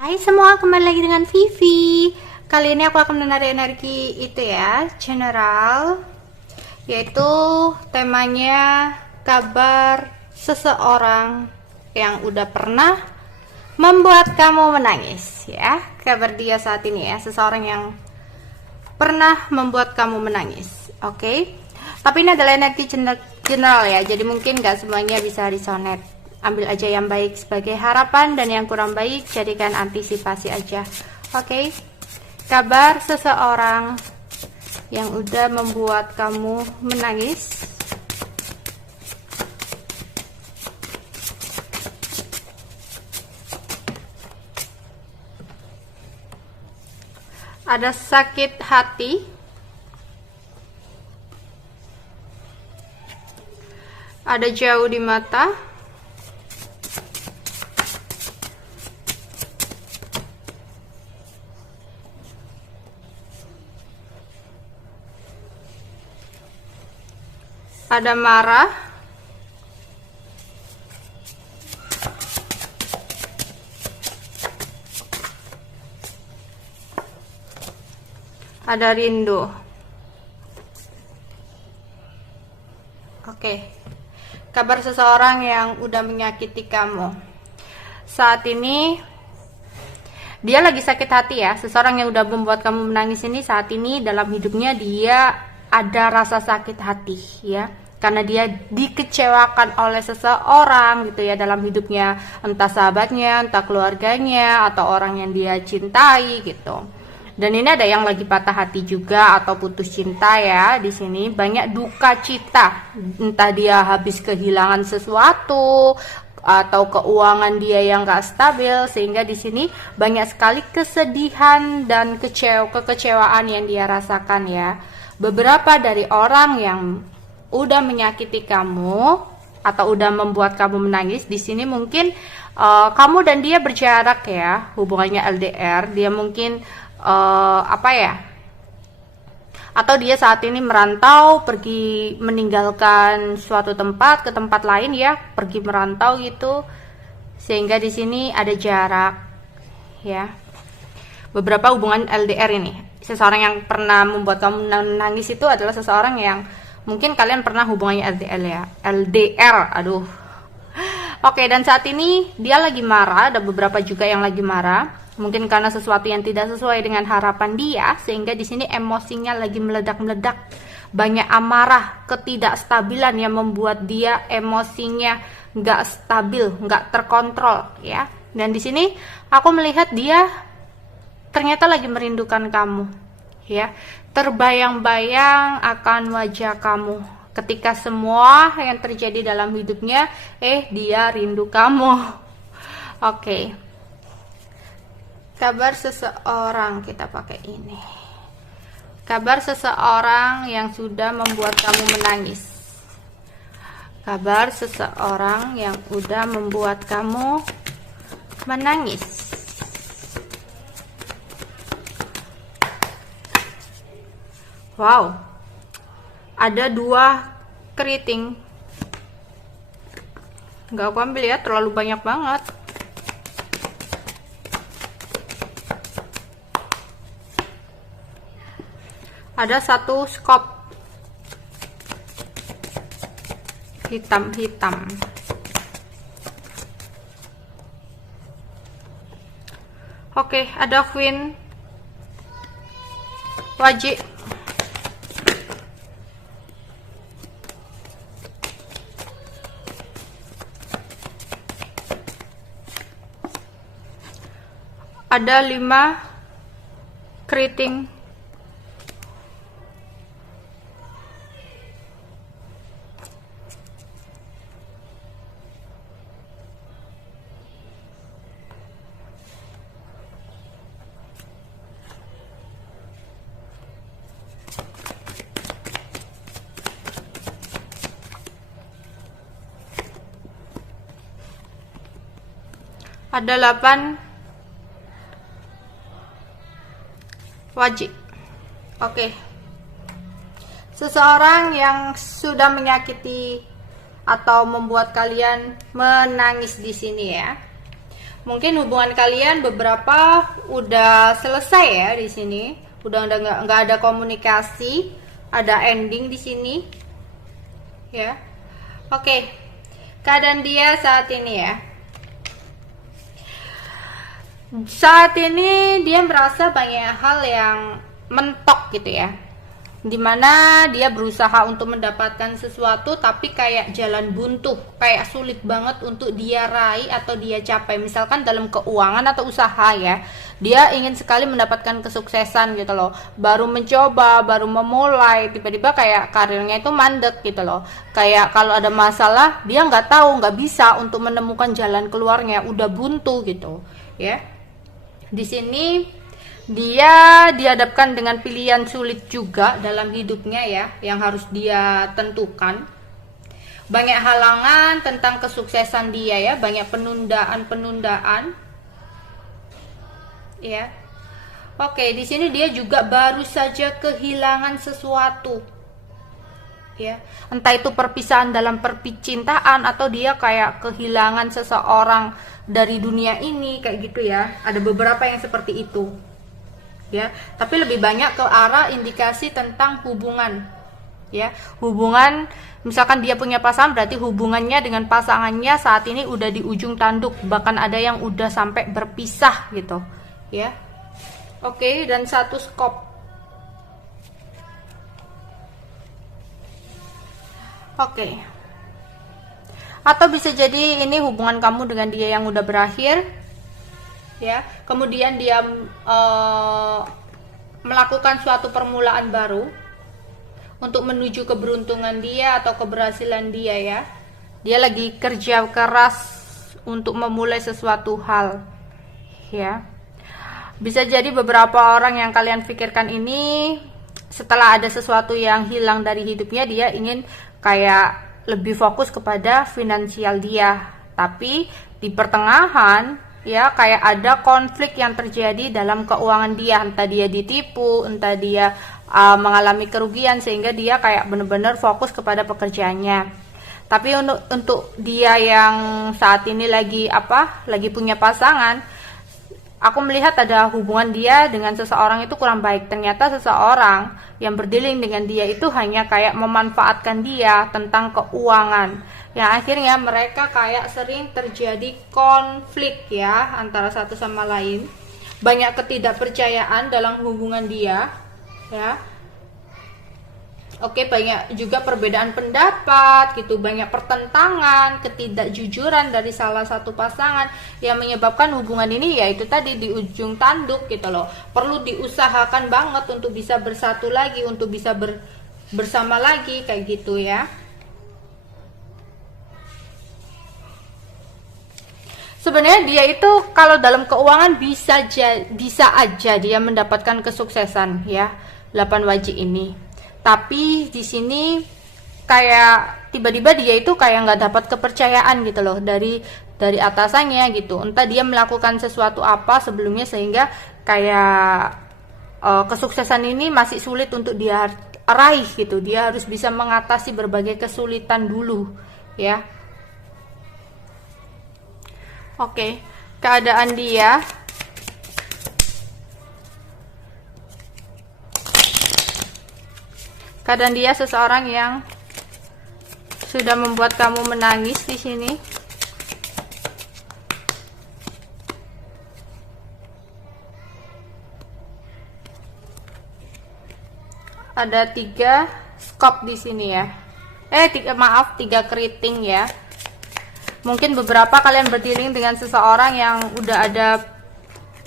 Hai semua, kembali lagi dengan Vivi. Kali ini aku akan menarik energi itu ya, general, yaitu temanya kabar seseorang yang udah pernah membuat kamu menangis ya. Kabar dia saat ini ya, seseorang yang pernah membuat kamu menangis. Oke. Tapi ini adalah energi general ya, jadi mungkin gak semuanya bisa resonate. Ambil aja yang baik sebagai harapan dan yang kurang baik jadikan antisipasi aja. Oke. Kabar seseorang yang udah membuat kamu menangis. Ada sakit hati. Ada jauh di mata. Ada marah. Ada rindu. Oke. Kabar seseorang yang udah menyakiti kamu. Saat ini dia lagi sakit hati ya. Seseorang yang udah membuat kamu menangis ini saat ini dalam hidupnya dia ada rasa sakit hati ya. Karena dia dikecewakan oleh seseorang gitu ya dalam hidupnya, entah sahabatnya, entah keluarganya, atau orang yang dia cintai gitu. Dan ini ada yang lagi patah hati juga atau putus cinta ya. Di sini banyak duka cita, entah dia habis kehilangan sesuatu atau keuangan dia yang gak stabil, sehingga di sini banyak sekali kesedihan dan kekecewaan yang dia rasakan ya. Beberapa dari orang yang udah menyakiti kamu atau udah membuat kamu menangis di sini mungkin kamu dan dia berjarak ya, hubungannya LDR. Dia mungkin apa ya, atau dia saat ini merantau, pergi meninggalkan suatu tempat ke tempat lain ya, pergi merantau gitu, sehingga di sini ada jarak ya. Beberapa hubungan LDR ini, seseorang yang pernah membuat kamu menangis itu adalah seseorang yang mungkin kalian pernah hubungannya LDR ya, LDR, aduh. Oke, dan saat ini dia lagi marah, ada beberapa juga yang lagi marah, mungkin karena sesuatu yang tidak sesuai dengan harapan dia, sehingga di sini emosinya lagi meledak-meledak, banyak amarah, ketidakstabilan yang membuat dia emosinya nggak stabil, nggak terkontrol ya. Dan di sini aku melihat dia ternyata lagi merindukan kamu ya, terbayang-bayang akan wajah kamu ketika semua yang terjadi dalam hidupnya dia rindu kamu. Oke. Kabar seseorang, kita pakai ini. Kabar seseorang yang sudah membuat kamu menangis. Kabar seseorang yang udah membuat kamu menangis. Wow, ada 2 keriting. Nggak aku ambil ya, terlalu banyak banget. Ada 1 skop hitam-hitam. Oke, ada Queen wajib. Ada 5 keriting. Ada 8 wajib. Oke. Seseorang yang sudah menyakiti atau membuat kalian menangis di sini ya. Mungkin hubungan kalian beberapa udah selesai ya di sini, udah nggak ada komunikasi, ada ending di sini, ya. Oke, keadaan dia saat ini ya. Saat ini dia merasa banyak hal yang mentok gitu ya, dimana dia berusaha untuk mendapatkan sesuatu tapi kayak jalan buntu, kayak sulit banget untuk dia raih atau dia capai. Misalkan dalam keuangan atau usaha ya, dia ingin sekali mendapatkan kesuksesan gitu loh, baru mencoba, baru memulai, tiba-tiba kayak karirnya itu mandek gitu loh. Kayak kalau ada masalah dia nggak tahu, nggak bisa untuk menemukan jalan keluarnya, udah buntu gitu ya. Di sini dia dihadapkan dengan pilihan sulit juga dalam hidupnya ya, yang harus dia tentukan. Banyak halangan tentang kesuksesan dia ya, banyak penundaan ya. Oke, di sini dia juga baru saja kehilangan sesuatu ya. Entah itu perpisahan dalam percintaan atau dia kayak kehilangan seseorang dari dunia ini kayak gitu ya. Ada beberapa yang seperti itu. Ya, tapi lebih banyak ke arah indikasi tentang hubungan ya. Hubungan, misalkan dia punya pasangan, berarti hubungannya dengan pasangannya saat ini udah di ujung tanduk, bahkan ada yang udah sampai berpisah gitu ya. Oke, dan satu skop. Oke, atau bisa jadi ini hubungan kamu dengan dia yang udah berakhir ya, kemudian dia melakukan suatu permulaan baru untuk menuju keberuntungan dia atau keberhasilan dia ya. Dia lagi kerja keras untuk memulai sesuatu hal ya. Bisa jadi beberapa orang yang kalian pikirkan ini setelah ada sesuatu yang hilang dari hidupnya, dia ingin kayak lebih fokus kepada finansial dia, tapi di pertengahan ya kayak ada konflik yang terjadi dalam keuangan dia, entah dia ditipu, entah dia mengalami kerugian sehingga dia kayak benar-benar fokus kepada pekerjaannya. Tapi untuk dia yang saat ini lagi punya pasangan, aku melihat ada hubungan dia dengan seseorang itu kurang baik. Ternyata seseorang yang berdealing dengan dia itu hanya kayak memanfaatkan dia tentang keuangan, yang akhirnya mereka kayak sering terjadi konflik ya antara satu sama lain. Banyak ketidakpercayaan dalam hubungan dia ya. Oke, banyak juga perbedaan pendapat gitu, banyak pertentangan, ketidakjujuran dari salah satu pasangan yang menyebabkan hubungan ini ya itu tadi di ujung tanduk gitu loh. Perlu diusahakan banget untuk bisa bersatu lagi, untuk bisa bersama lagi kayak gitu ya. Sebenarnya dia itu kalau dalam keuangan bisa aja dia mendapatkan kesuksesan ya, 8 wajib ini. Tapi di sini kayak tiba-tiba dia itu kayak nggak dapat kepercayaan gitu loh dari atasannya gitu. Entah dia melakukan sesuatu apa sebelumnya sehingga kayak kesuksesan ini masih sulit untuk dia raih gitu. Dia harus bisa mengatasi berbagai kesulitan dulu ya. Oke, keadaan dia seseorang yang sudah membuat kamu menangis di sini. Ada 3 skop di sini ya. 3 keriting ya. Mungkin beberapa kalian berdealing dengan seseorang yang udah ada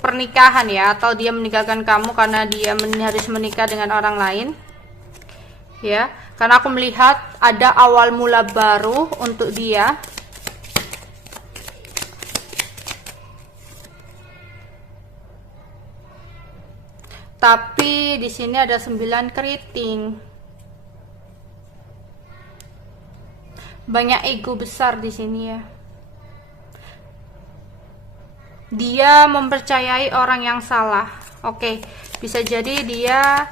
pernikahan ya, atau dia meninggalkan kamu karena dia harus menikah dengan orang lain. Ya, karena aku melihat ada awal mula baru untuk dia. Tapi di sini ada 9 keriting. Banyak ego besar di sini ya. Dia mempercayai orang yang salah. Oke, bisa jadi dia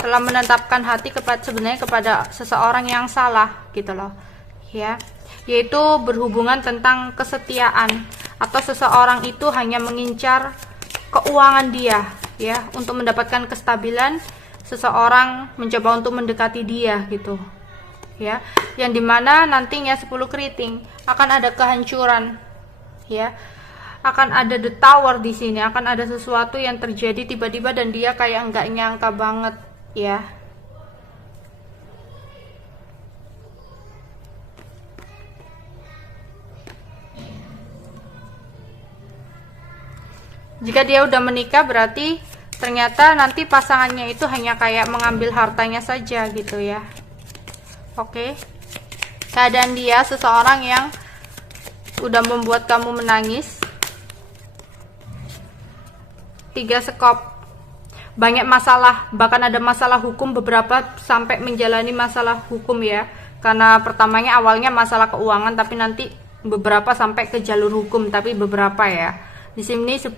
telah menetapkan hati sebenarnya kepada seseorang yang salah gitu loh ya, yaitu berhubungan tentang kesetiaan. atau seseorang itu hanya mengincar keuangan dia, ya, untuk mendapatkan kestabilan. Seseorang mencoba untuk mendekati dia gitu, ya, yang dimana nantinya 10 keriting akan ada kehancuran, ya, akan ada the tower di sini, akan ada sesuatu yang terjadi tiba-tiba dan dia kayak nggak nyangka banget, ya. Jika dia udah menikah berarti ternyata nanti pasangannya itu hanya kayak mengambil hartanya saja gitu, ya. Oke. Keadaan dia seseorang yang udah membuat kamu menangis. 3 sekop. Banyak masalah, bahkan ada masalah hukum, beberapa sampai menjalani masalah hukum, ya. Karena pertamanya awalnya masalah keuangan, tapi nanti beberapa sampai ke jalur hukum, tapi beberapa, ya. Di sini 10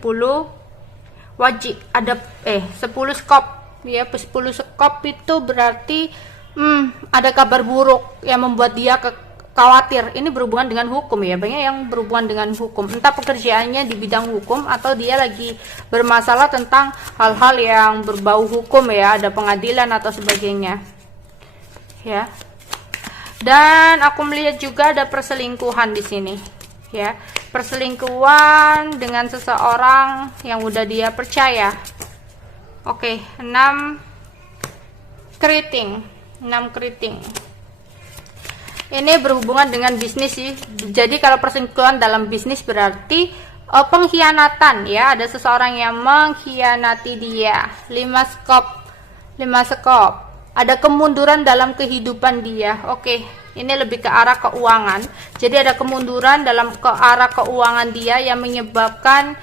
wajib ada 10 skop, ya. 10 skop itu berarti ada kabar buruk yang membuat dia khawatir. Ini berhubungan dengan hukum, ya. Banyak yang berhubungan dengan hukum, entah pekerjaannya di bidang hukum atau dia lagi bermasalah tentang hal-hal yang berbau hukum, ya, ada pengadilan atau sebagainya, ya. Dan aku melihat juga ada perselingkuhan di sini, ya. Perselingkuhan dengan seseorang yang udah dia percaya. Oke, 6 keriting. 6 keriting. Ini berhubungan dengan bisnis sih. Jadi kalau perselingkuhan dalam bisnis berarti pengkhianatan, ya. Ada seseorang yang mengkhianati dia. 5 skop. 5 skop. Ada kemunduran dalam kehidupan dia. Oke. Ini lebih ke arah keuangan. Jadi ada kemunduran dalam ke arah keuangan dia yang menyebabkan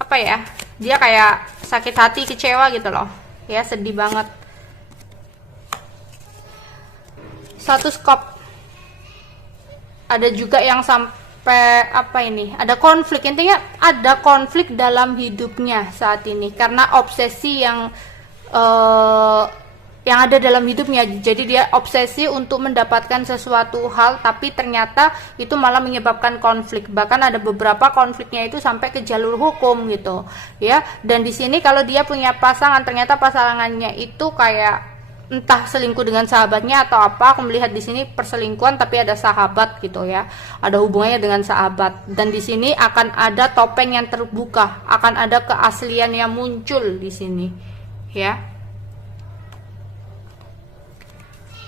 apa ya? Dia kayak sakit hati, kecewa gitu loh. Ya, sedih banget. 1 skop. Ada juga yang sampai apa ini? Ada konflik. Intinya ada konflik dalam hidupnya saat ini karena obsesi yang ada dalam hidupnya. Jadi dia obsesi untuk mendapatkan sesuatu hal, tapi ternyata itu malah menyebabkan konflik. Bahkan ada beberapa konfliknya itu sampai ke jalur hukum gitu, ya. Dan di sini kalau dia punya pasangan, ternyata pasangannya itu kayak entah selingkuh dengan sahabatnya atau apa. Aku melihat di sini perselingkuhan tapi ada sahabat gitu, ya. Ada hubungannya dengan sahabat. Dan di sini akan ada topeng yang terbuka, akan ada keaslian yang muncul di sini, ya.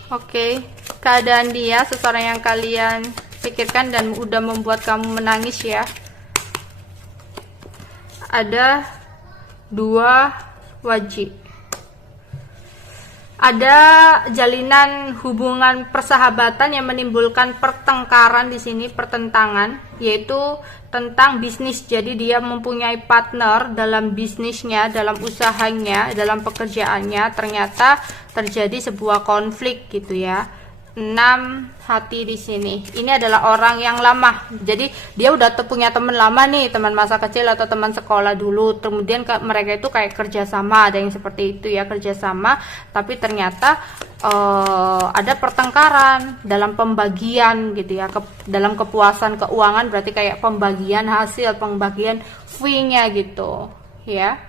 Oke, keadaan dia seseorang yang kalian pikirkan dan udah membuat kamu menangis, ya. Ada 2 wajib. Ada jalinan hubungan persahabatan yang menimbulkan pertengkaran di sini, pertentangan, yaitu tentang bisnis. Jadi dia mempunyai partner dalam bisnisnya, dalam usahanya, dalam pekerjaannya, ternyata terjadi sebuah konflik gitu, ya. 6 hati di sini. Ini adalah orang yang lama. Jadi dia udah punya teman lama nih, teman masa kecil atau teman sekolah dulu. Kemudian mereka itu kayak kerjasama, ada yang seperti itu, ya, kerjasama. Tapi ternyata ada pertengkaran dalam pembagian gitu, ya. Dalam kepuasan keuangan berarti kayak pembagian hasil, pembagian fee-nya gitu, ya.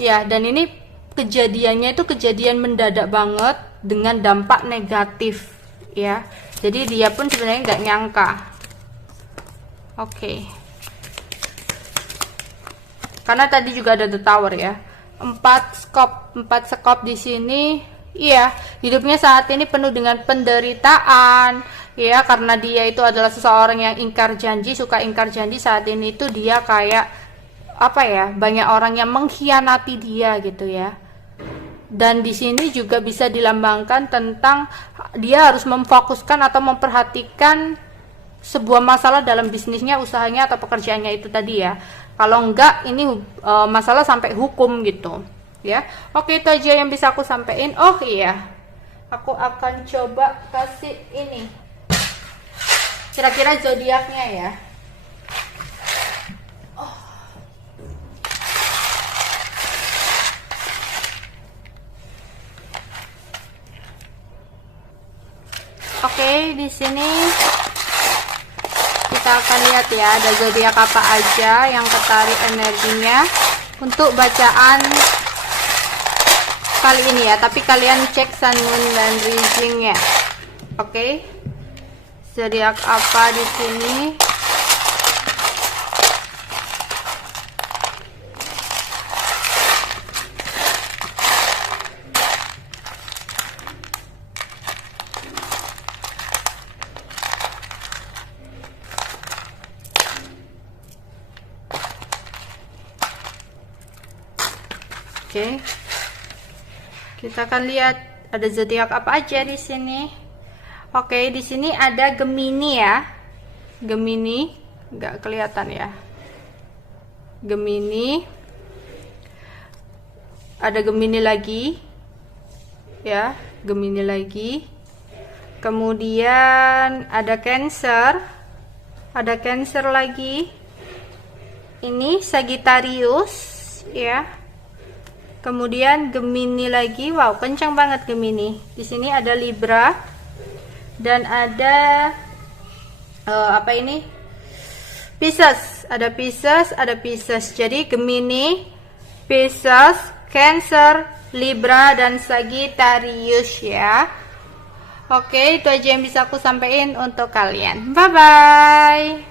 Ya, dan ini kejadiannya itu kejadian mendadak banget dengan dampak negatif, ya. Jadi dia pun sebenarnya nggak nyangka. Oke. Karena tadi juga ada the tower, ya. 4 skop di sini. Iya, hidupnya saat ini penuh dengan penderitaan, ya, karena dia itu adalah seseorang yang ingkar janji, suka ingkar janji. Saat ini itu dia kayak apa ya? Banyak orang yang mengkhianati dia gitu, ya. Dan di sini juga bisa dilambangkan tentang dia harus memfokuskan atau memperhatikan sebuah masalah dalam bisnisnya, usahanya atau pekerjaannya itu tadi, ya. Kalau enggak ini masalah sampai hukum gitu, ya. Oke, itu aja yang bisa aku sampaikan. Oh iya, aku akan coba kasih ini kira-kira zodiaknya, ya. Oke, di di sini kita akan lihat ya, ada zodiak apa aja yang ketarik energinya untuk bacaan kali ini ya. Tapi kalian cek sun, moon, dan risingnya. Oke, zodiak apa di sini? Oke, kita akan lihat ada zodiak apa aja di sini. Oke, di sini ada Gemini ya. Gemini, nggak kelihatan ya. Gemini, ada Gemini lagi, ya, Gemini lagi. Kemudian ada Cancer, lagi. Ini Sagittarius, ya. Kemudian Gemini lagi, wow, kencang banget Gemini. Di sini ada Libra dan ada apa ini? Pisces. Ada Pisces. Jadi Gemini, Pisces, Cancer, Libra dan Sagittarius ya. Oke, itu aja yang bisa aku sampaikan untuk kalian. Bye bye.